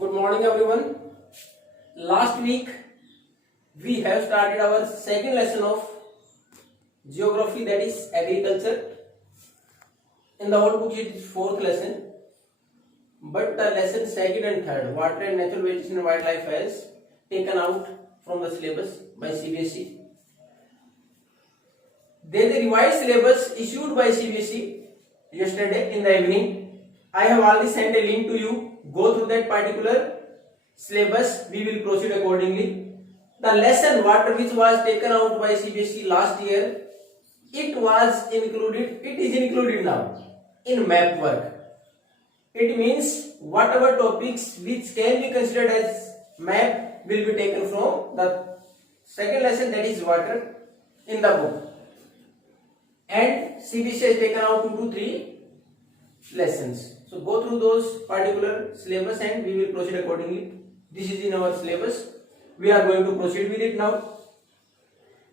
Good morning, everyone. Last week we have started our second lesson of geography, that is agriculture. In the notebook it is fourth lesson, but the lesson second and third, water and natural vegetation and wildlife, has taken out from the syllabus by CBSE. There is a revised syllabus issued by CBSE yesterday in the evening. I have already sent a link to you. Go through that particular syllabus. We will proceed accordingly. The lesson water which was taken out by CBSE last year, it is included now in map work. It means whatever topics which can be considered as map will be taken from the second lesson, that is water, in the book. And CBSE has taken out 2 to 3 lessons. So go through those particular syllabus and we will proceed accordingly. This is in our syllabus. We are going to proceed with it now.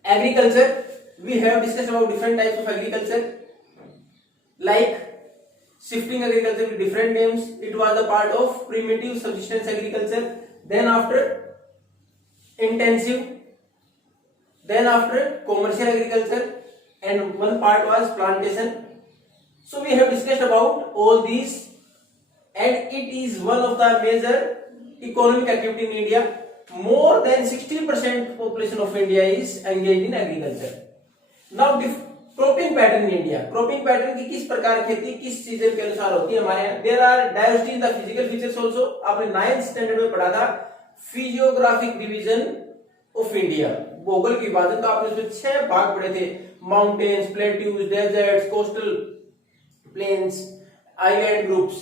Agriculture. We have discussed about different types of agriculture, like shifting agriculture with different names. It was a part of primitive subsistence agriculture. Then after intensive. Then after commercial agriculture. And one part was plantation. So we have discussed about all these, and it is one of the major economic activity in India. More than 60% population of India is engaged in agriculture. Now cropping pattern in India. Cropping pattern की किस प्रकार खेती किस season के अनुसार होती है हमारे यहाँ. There are diversity in the physical features also. आपने 9th standard में पढ़ा था physiographic division of India. भूगोल के विभाजन का आपने उसमें 6 भाग पढ़े थे. Mountains, plateaus, deserts, coastal plains, island groups.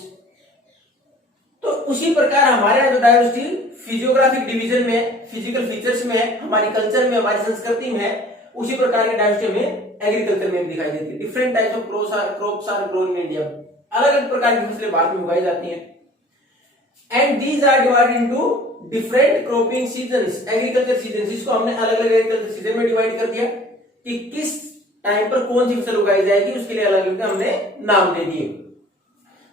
तो उसी प्रकार हमारे यहाँ जो डाइवर्सिटी फिजियोग्राफिक डिवीजन में, फिजिकल फीचर्स में, हमारी कल्चर में, हमारी संस्कृति में, उसी प्रकार की डाइवर्सिटी में एग्रीकल्चर में भी दिखाई देती है. Different types of crops are grown in India. अलग अलग प्रकार की फसलें भारत में उगाई जाती हैं. And these are divided into different cropping seasons, agriculture season. इसको हमने अलग अलग एग्रीकल्चर सीजन में डिवाइड कर दिया कि किस टाइम पर कौन सी फसल उगाई जाएगी, उसके लिए अलग अलग हमने नाम दे दिए.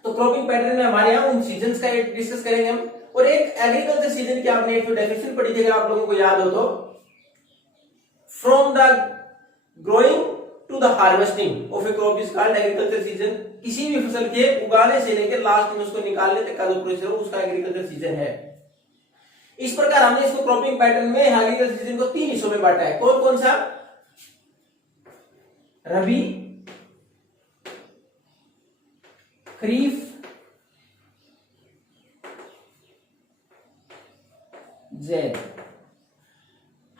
तो क्रॉपिंग पैटर्न में हमारे यहाँ उन सीजन्स का डिस्कस करेंगे हम. और एक एग्रीकल्चर सीजन की आपने एक डेफिनेशन पढ़ी थी, अगर आप लोगों को याद हो तो, from the growing to the harvesting of a crop is called agriculture season. किसी भी फसल के उगाने से लेकर लास्ट में उसको निकालने तक का जो प्रोसेस हो उसका एग्रीकल्चर सीजन है. इस प्रकार हमने इसको क्रॉपिंग पैटर्न में एग्रीकल्चर सीजन को 3 हिस्सों में बांटा है. कौन कौन सा? रबी, खरीफ, ज़ैद.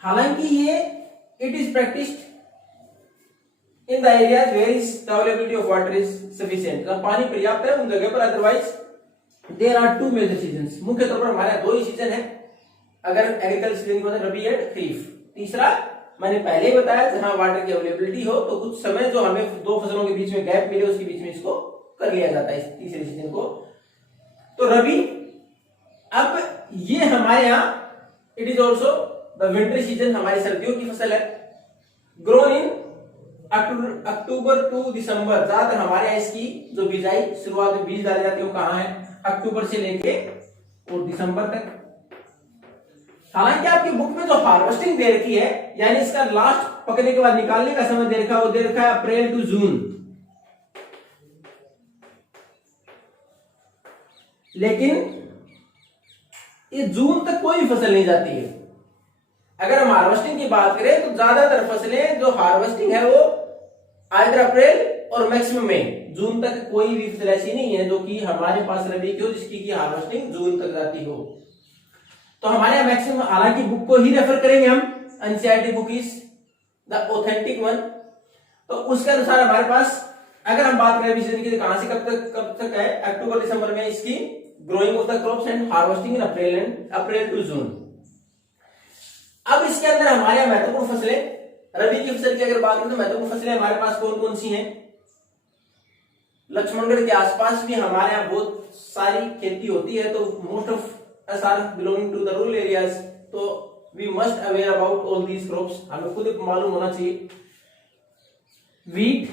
हालांकि ये it is practised in the areas where is the availability of water is sufficient. जब पानी पर्याप्त है उन जगह पर. Otherwise there are 2 major seasons. मुख्य तौर पर हमारे 2 ही सीजन है अगर एग्रीकल्चर सीजन को, रबी एंड खरीफ. तीसरा मैंने पहले ही बताया, जहां वाटर की अवेलेबिलिटी हो तो कुछ समय जो हमें 2 फसलों के बीच में गैप मिले उसके बीच में इसको कर लिया जाता है, इस तीसरे सीजन को. तो रबी. अब ये हमारे यहाँ it is also the winter season, हमारी सर्दियों की फसल है. ग्रोन इन अक्टूबर टू दिसंबर. ज्यादातर हमारे यहाँ इसकी जो बिजाई शुरुआत में बीज डाले जाते हैं वो कहाँ है? अक्टूबर से लेके और दिसंबर तक. हालांकि आपकी बुक में जो हार्वेस्टिंग दे रखी है, यानी इसका लास्ट पकने के बाद निकालने का समय दे रखा है, वो दे रखा है अप्रैल टू जून. लेकिन ये जून तक कोई भी फसल नहीं जाती है. अगर हम हार्वेस्टिंग की बात करें तो ज्यादातर फसलें जो हार्वेस्टिंग है वो आइदर अप्रैल और मैक्सिमम मई. जून तक कोई भी फसल ऐसी नहीं है जो कि हमारे पास रबी की हो जिसकी की हार्वेस्टिंग जून तक जाती हो. तो हमारे यहाँ मैक्सिमम, हालांकि बुक को ही रेफर करेंगे हम, NCERT book is the authentic one. तो उसके अनुसार हमारे पास अगर हम बात करें सीजन की, कहां से कब तक है? अक्टूबर दिसंबर में इसकी growing of the crops and harvesting in April to June. अब इसके अंदर हमारे यहाँ महत्वपूर्ण फसलें, रबी की फसल की अगर बात करें तो महत्वपूर्ण फसलें हमारे पास कौन कौन सी हैं? लक्ष्मणगढ़ के आसपास भी हमारे यहाँ बहुत सारी खेती होती है. तो most of us are belonging to the rural areas, तो we must aware about all these crops. हमें खुद मालूम होना चाहिए. wheat,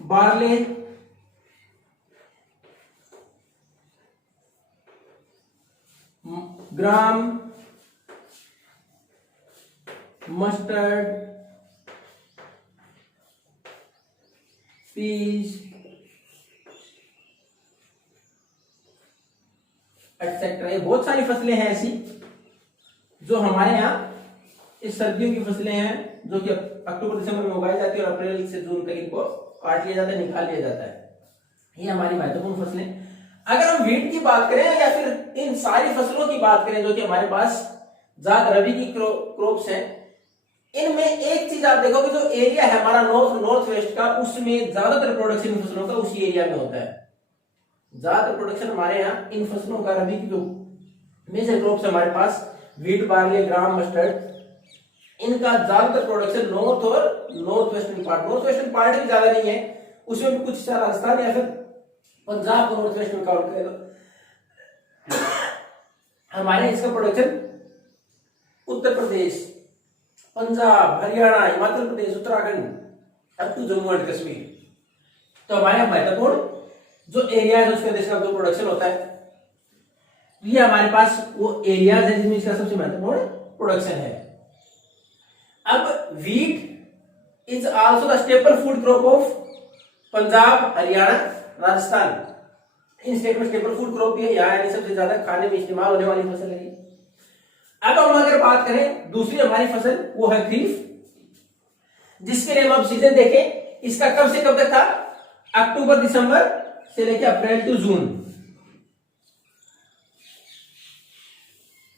barley, ग्राम मस्टर्ड, पीस एटसेट्रा। ये बहुत सारी फसलें हैं ऐसी जो हमारे यहाँ इस सर्दियों की फसलें हैं जो कि अक्टूबर दिसंबर में उगाई जाती है और अप्रैल से जून तक इनको काट लिया जाता है, निकाल लिया जाता है। ये हमारी महत्वपूर्ण फसलें। अगर हम वीट की बात करें या फिर इन सारी फसलों की बात करें जो कि हमारे पास ज्यादा रबी की क्रॉप्स हैं, इनमें एक चीज आप देखोगे, जो एरिया है हमारा नॉर्थ वेस्ट का, उसमें ज्यादातर प्रोडक्शन इन फसलों का उसी एरिया में होता है। ज्यादातर प्रोडक्शन हमारे यहाँ इन फसलों का, रबी की जो मेजर क्रॉप्स हमारे पास वीट, बार्ली, ग्राम, मस्टर्ड, इनका ज्यादातर प्रोडक्शन नॉर्थ और नॉर्थ वेस्टर्न पार्ट भी ज्यादा नहीं है, उसमें भी कुछ हिस्सा राजस्थान या फिर पंजाब को नॉर्थ वेस्ट में काउंट करें तो हमारे इसका production Uttar Pradesh, Punjab, Haryana, Himachal Pradesh, Uttarakhand up to Jammu and Kashmir. तो हमारे यहाँ महत्वपूर्ण जो एरिया है उसके देश का जो प्रोडक्शन होता है, ये हमारे पास वो एरियाज है जिसमें इसका सबसे महत्वपूर्ण प्रोडक्शन है। अब wheat is also the staple food crop of Punjab, Haryana, Rajasthan. In state में स्टेपल फूड क्रॉप भी है, यहाँ सबसे ज्यादा खाने में इस्तेमाल होने वाली फसल है। अब हम अगर बात करें दूसरी हमारी फसल, वो है खरीफ, जिसके लिए हम अब सीजन देखें, इसका कब से कब तक था, अक्टूबर दिसंबर से लेकर अप्रैल टू जून।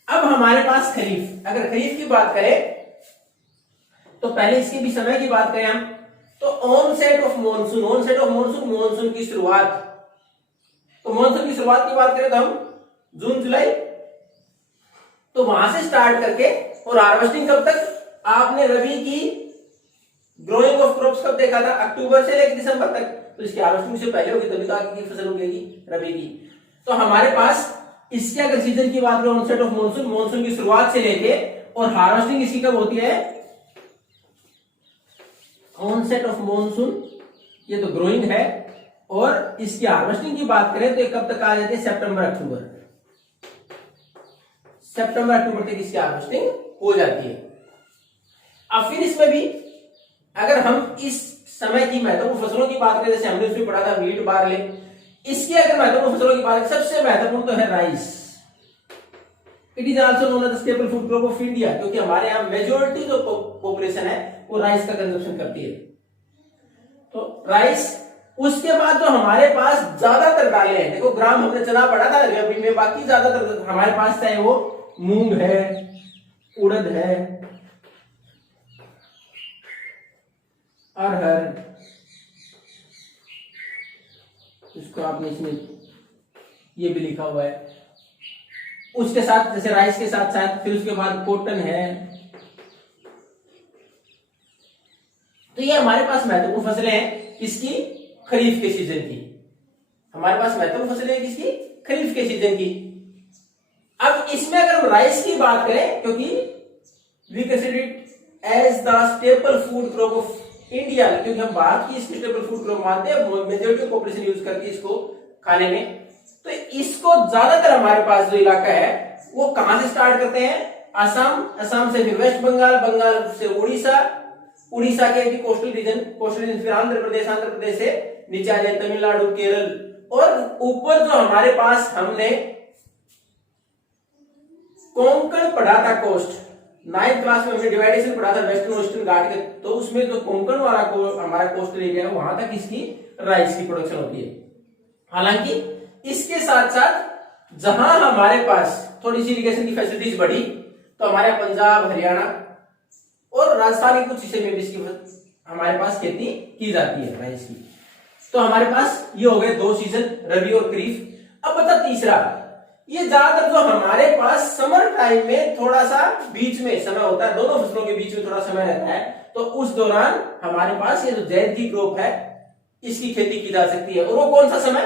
अब हमारे पास खरीफ, अगर खरीफ की बात करें तो पहले इसके भी समय की बात करें हम, तो ऑनसेट ऑफ मॉनसून, मॉनसून की शुरुआत। तो मॉनसून की शुरुआत की बात करें तो हम जून जुलाई, तो वहां से स्टार्ट करके और हार्वेस्टिंग कब तक, आपने रबी की ग्रोइंग ऑफ क्रॉप्स कब देखा था, अक्टूबर से लेकर दिसंबर तक। तो इसकी हार्वेस्टिंग से पहले होगी, तभी तो आगे की फसल उगेगी रबी की। तो हमारे पास इसके अगर सीजन की बात करें, ऑनसेट ऑफ मॉनसून की शुरुआत से लेके और हार्वेस्टिंग इसकी कब होती है, ऑनसेट ऑफ मॉनसून, ये तो ग्रोइंग है, और इसकी हार्वेस्टिंग की बात करें तो ये कब तक आ जाती है, सितंबर अक्टूबर तक इसकी हार्वेस्टिंग हो जाती है। अब फिर इसमें भी अगर हम इस समय की महत्वपूर्ण फसलों की बात करें, जैसे हमने उसमें पढ़ा था वीट, बार्ले, इसकी अगर महत्वपूर्ण फसलों की बात करें, सबसे महत्वपूर्ण तो है rice. It is also known as the staple food crop of India, क्योंकि हमारे यहाँ मेजोरिटी जो पॉपुलेशन है वो राइस का कंजप्शन करती है। तो राइस, उसके बाद जो हमारे पास ज्यादातर दालें हैं, देखो ग्राम हमने चना पढ़ा था रबी में, बाकी ज्यादातर हमारे पास चाहे वो मूंग है, उड़द है, अरहर, इसको आपने इसमें ये भी लिखा हुआ है, उसके साथ जैसे राइस के साथ साथ फिर उसके बाद कॉटन है। तो ये हमारे पास महत्वपूर्ण फसलें हैं किसकी, खरीफ के सीजन की। हमारे पास महत्वपूर्ण फसलें हैं किसकी, खरीफ के सीजन की। अब इसमें अगर हम राइस की बात करें, क्योंकि we consider it as the staple food crop of India, क्योंकि हम भारत की इसकी स्टेपल फूड क्रॉप मानते हैं, मेजॉरिटी ऑफ पॉपुलेशन यूज करती है इसको खाने में। तो इसको ज्यादातर हमारे पास जो इलाका है वो कहां से स्टार्ट करते हैं, असम से फिर वेस्ट बंगाल, बंगाल से उड़ीसा के कोस्टल रीजन फिर आंध्र प्रदेश से नीचे आ जाए तमिलनाडु, केरल, और ऊपर जो हमारे पास हमने कोंकण पढ़ा था, कोस्ट 9th क्लास में हमने डिवाइडेशन पढ़ा था वेस्टर्न ईस्टर्न घाट के, तो उसमें जो कोंकण वाला हमारा कोस्टल एरिया है वहां तक इसकी राइस की प्रोडक्शन होती है। हालांकि इसके साथ साथ जहां हमारे पास थोड़ी सी इरिगेशन की फैसिलिटीज बढ़ी, तो हमारे पंजाब, हरियाणा और राजस्थान के कुछ हिस्से में भी इसकी हमारे पास खेती की जाती है राइस की। तो हमारे पास ये हो गए दो सीजन, रबी और खरीफ। अब बता तीसरा, ये ज्यादातर जो हमारे पास समर टाइम में थोड़ा सा बीच में समय होता है, दोनों फसलों के बीच में थोड़ा समय रहता है, तो उस दौरान हमारे पास ये जो जायद की क्रॉप है इसकी खेती की जा सकती है। और वो कौन सा समय,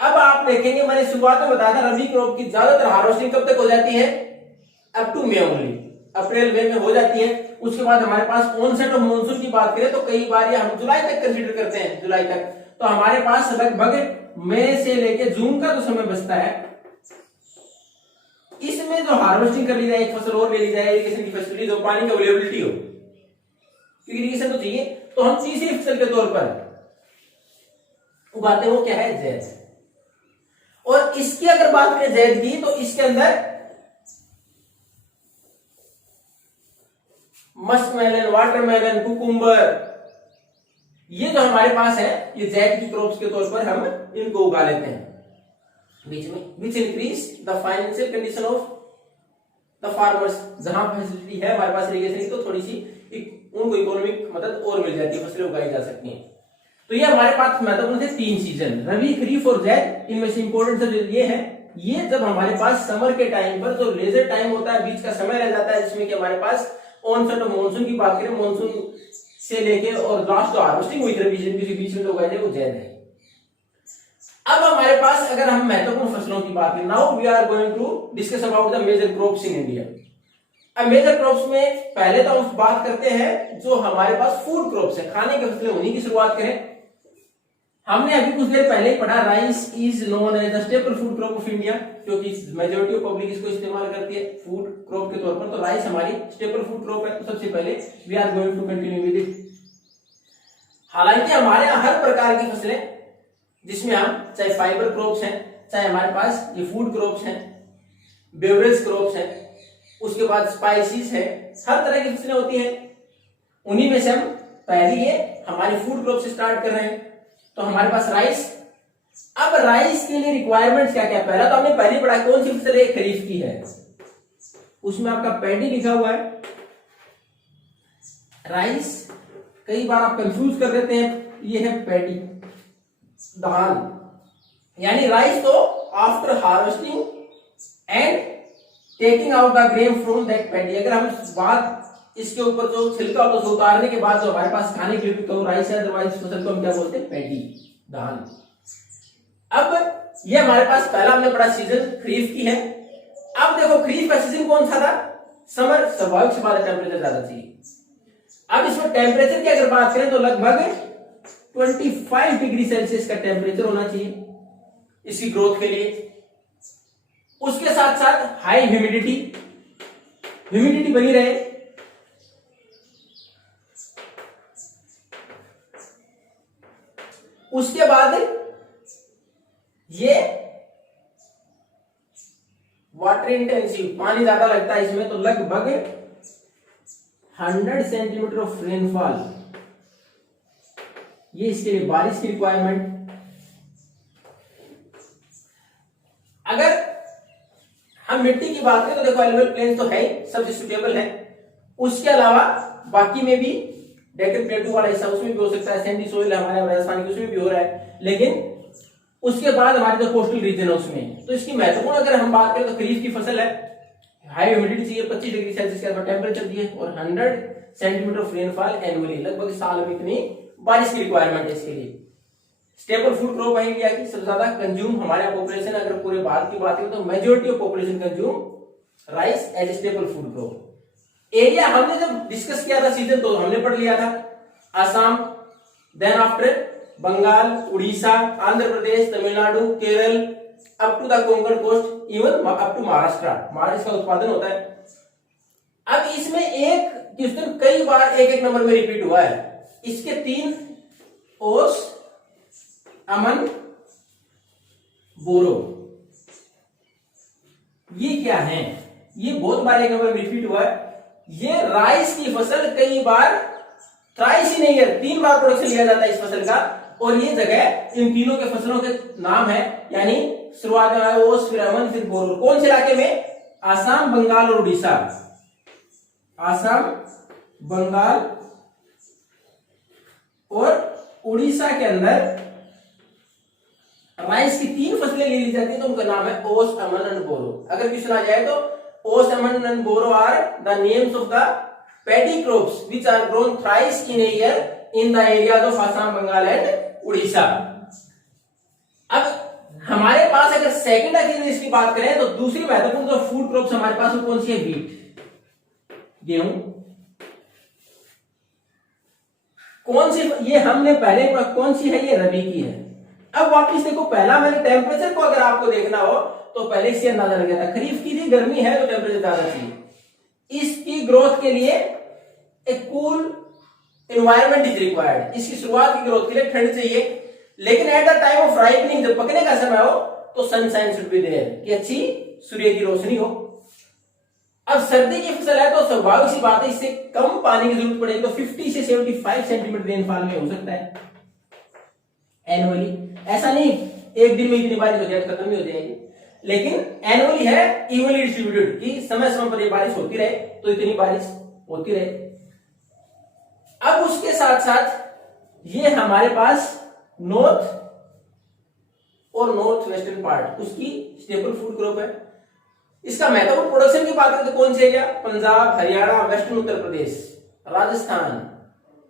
अब आप देखेंगे मैंने शुरुआत में बताया था रबी क्रॉप की ज्यादातर हार्वेस्टिंग कब तक हो जाती है, अप टू मे ओनली, अप्रैल मई में हो जाती है। उसके बाद हमारे पास ऑनसेट ऑफ मॉनसून की बात करें तो कई बार ये हम जुलाई तक कंसीडर करते हैं, जुलाई तक। तो हमारे पास लगभग मई से लेकर जून का जो समय बचता है, इसमें जो हार्वेस्टिंग कर ली जाए, एक फसल और ले ली जाए, इरिगेशन की फैसिलिटी हो, पानी की अवेलेबिलिटी हो, क्योंकि इरिगेशन तो चाहिए, तो हम तीसरी फसल के तौर पर उगाते हैं, वो क्या है, जैद। और इसकी अगर बात करें जैद की, तो इसके अंदर मस्कमेलन, वाटरमेलन, कुकुम्बर, ये जो हमारे पास है, ये जैद की क्रॉप्स के तौर पर हम इनको उगा लेते हैं बीच में, which increase the financial condition of the farmers. जहां फैसिलिटी है हमारे पास इरिगेशन की, तो थोड़ी सी उनको इकोनॉमिक मदद और मिल जाती है, फसलें उगाई जा सकती हैं। तो ये हमारे पास महत्वपूर्ण थे 3 सीजन, रबी, खरीफ और जैद। इनमें से इंपॉर्टेंट सब ये है, ये जब हमारे पास समर के टाइम पर जो लेजर टाइम होता है, बीच का समय रह जाता है, जिसमें कि हमारे पास ऑनसेट ऑफ मॉनसून की बात करें, मॉनसून से लेके और लास्ट हार्वेस्टिंग हुई थी बीच में जो उगाए थे, वो जैद है। अब हमारे पास अगर हम महत्वपूर्ण फसलों की बात करें, now we are going to discuss about the major crops in India. अब मेजर क्रॉप्स में पहले तो हम बात करते हैं जो हमारे पास फूड क्रॉप्स है, खाने की फसलें, उन्हीं की शुरुआत करें। हमने अभी कुछ देर पहले ही पढ़ा, rice is known as the staple food crop of India, क्योंकि मेजॉरिटी ऑफ पब्लिक इसको इस्तेमाल करती है फूड क्रॉप के तौर पर, तो राइस हमारी स्टेपल फूड क्रॉप है। तो सबसे पहले we are going to continue with it. हालांकि हमारे यहाँ हर प्रकार की फसलें, जिसमें हम चाहे फाइबर क्रॉप्स हैं, चाहे हमारे पास ये फूड क्रॉप्स हैं, बेवरेज क्रॉप्स हैं, उसके बाद स्पाइसेस है, हर तरह की फसलें होती हैं। उन्हीं में से हम पहले ये हमारी फूड क्रॉप से स्टार्ट कर रहे हैं। तो हमारे पास राइस। अब राइस के लिए रिक्वायरमेंट्स क्या क्या है, पहला तो हमने पहले पढ़ा कौन सी फसल है, खरीफ की है, उसमें आपका पैडी लिखा हुआ है। राइस कई बार आप कंफ्यूज कर देते हैं, ये है पैडी, धान, यानी राइस तो after harvesting and taking out the grain from that paddy. अगर हम बात इसके ऊपर जो छिलका होता है उसको उतारने के बाद जो हमारे पास खाने के लिए तो राइस है, अदरवाइज फसल को हम क्या बोलते हैं, पैडी, धान। अब ये हमारे पास पहला हमने पढ़ा सीजन खरीफ की है। अब देखो खरीफ का सीजन कौन सा था, समर, स्वाभाविक से बात टेम्परेचर ज्यादा चाहिए। अब इसमें टेम्परेचर की अगर बात करें तो लगभग 25 डिग्री सेल्सियस का टेम्परेचर होना चाहिए इसकी ग्रोथ के लिए। उसके साथ साथ हाई ह्यूमिडिटी बनी रहे। उसके बाद ये वाटर इंटेंसिव, पानी ज्यादा लगता है इसमें, तो लगभग 100 सेंटीमीटर ऑफ रेनफॉल, ये इसके लिए बारिश की रिक्वायरमेंट। अगर हम मिट्टी की बात करें तो देखो एलिवेट प्लेन तो है, सबसे सुटेबल है। उसके अलावा बाकी में भी डेक्कन प्लेटू वाला हिस्सा उसमें भी हो सकता है, सैंडी सोइल हमारे राजस्थान की उसमें भी हो रहा है, लेकिन उसके बाद हमारे जो कोस्टल रीजन है उसमें। तो इसकी महत्वपूर्ण अगर हम बात करें तो खरीफ की फसल है, हाई ह्यूमिडिटी चाहिए, 25 डिग्री सेल्सियस के आसपास टेम्परेचर दिए और 100 सेंटीमीटर ऑफ रेनफॉल एनुअली, लगभग साल में इतनी बारिश की रिक्वायरमेंट है इसके लिए। स्टेपल फूड क्रॉप है इंडिया की, सबसे ज्यादा कंज्यूम हमारे पॉपुलेशन, अगर पूरे भारत की बात करें तो majority of population consume rice as a staple food crop. Area हमने जब डिस्कस किया था सीजन, तो हमने पढ़ लिया था Assam, then after Bengal, Orissa, Andhra Pradesh, Tamil Nadu, Kerala, up to the Konkan coast, even up to Maharashtra इसका उत्पादन होता है। अब इसमें एक क्वेश्चन कई बार एक नंबर में रिपीट हुआ है, इसके 3 ओस, अमन, बोरो, ये क्या है, ये बहुत बार एक नंबर में रिपीट हुआ है। ये राइस की फसल कई बार थ्राइस ही नहीं है, 3 बार प्रोडक्शन लिया जाता है इस फसल का, और ये जगह इन तीनों के फसलों के नाम है, यानी शुरुआत में ओस, फिर अमन, फिर बोरो। कौन से इलाके में, आसाम, बंगाल और उड़ीसा। आसाम, बंगाल और उड़ीसा के अंदर राइस की 3 फसलें ले ली जाती है, तो उनका नाम है ओस, अमन एंड बोरो। अगर क्वेश्चन आ जाए तो Aus, Aman and Boro are the names of the paddy crops which are grown thrice in a year in the areas of Assam, Bengal and Orissa. अब हमारे पास अगर सेकंड अगर इसकी बात करें तो दूसरी महत्वपूर्ण जो फूड क्रॉप्स हमारे पास वो कौन सी है, व्हीट, गेहूं। कौन सी, ये हमने पहले कौन सी है, ये रबी की है। अब वापिस देखो, पहला मैंने टेम्परेचर को अगर आपको देखना हो तो पहले इससे अंदाजा लग गया था। खरीफ की गर्मी है तो टेम्परेचर ज्यादा चाहिए। इसकी ग्रोथ के लिए एक कूल एनवायरनमेंट इज रिक्वायर्ड। इसकी शुरुआत की ग्रोथ के लिए ठंड चाहिए, लेकिन at the time of ripening, जब पकने का समय हो तो सनशाइन शुड बी देयर, कि अच्छी सूर्य की रोशनी हो। अब सर्दी की फसल है तो स्वाभाविक सी बात है इससे कम पानी की जरूरत पड़ेगी, तो 50 से 75 सेंटीमीटर रेनफॉल में हो सकता है एनुअली। ऐसा नहीं एक दिन में इतनी बारिश हो जाएगी, खत्म नहीं हो जाएगी, लेकिन एनुअली है इवनली डिस्ट्रीब्यूटेड, कि समय समय पर ये बारिश होती रहे तो इतनी बारिश होती रहे। अब उसके साथ साथ ये हमारे पास नॉर्थ और नॉर्थ वेस्टर्न पार्ट उसकी स्टेपल फूड क्रॉप है। इसका महत्वपूर्ण प्रोडक्शन की बात करें तो कौन से एरिया, पंजाब, हरियाणा, वेस्टर्न उत्तर प्रदेश, राजस्थान,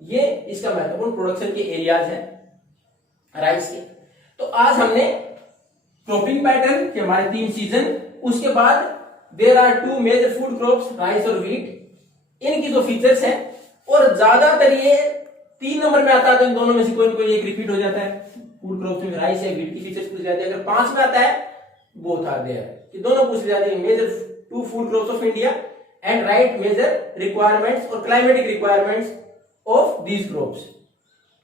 ये इसका महत्वपूर्ण प्रोडक्शन के एरियाज हैं राइस के। तो आज हमने क्रॉपिंग पैटर्न के हमारे 3 सीजन, उसके बाद there are 2 major food crops rice और व्हीट, इनकी जो फीचर्स हैं, और ज्यादातर ये 3 नंबर में आता है तो इन दोनों में से कोई ना कोई एक रिपीट हो जाता है। फूड क्रॉप्स में राइस या व्हीट की फीचर्स पूछ जाती है। अगर 5 में आता है बोथ आर देयर, कि दोनों पूछ जाते हैं। Major 2 food crops of India and write major requirements और climatic requirements of these crops.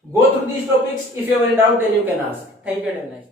Go through these topics. If you have any doubt, then you can ask. Thank you and have a nice day.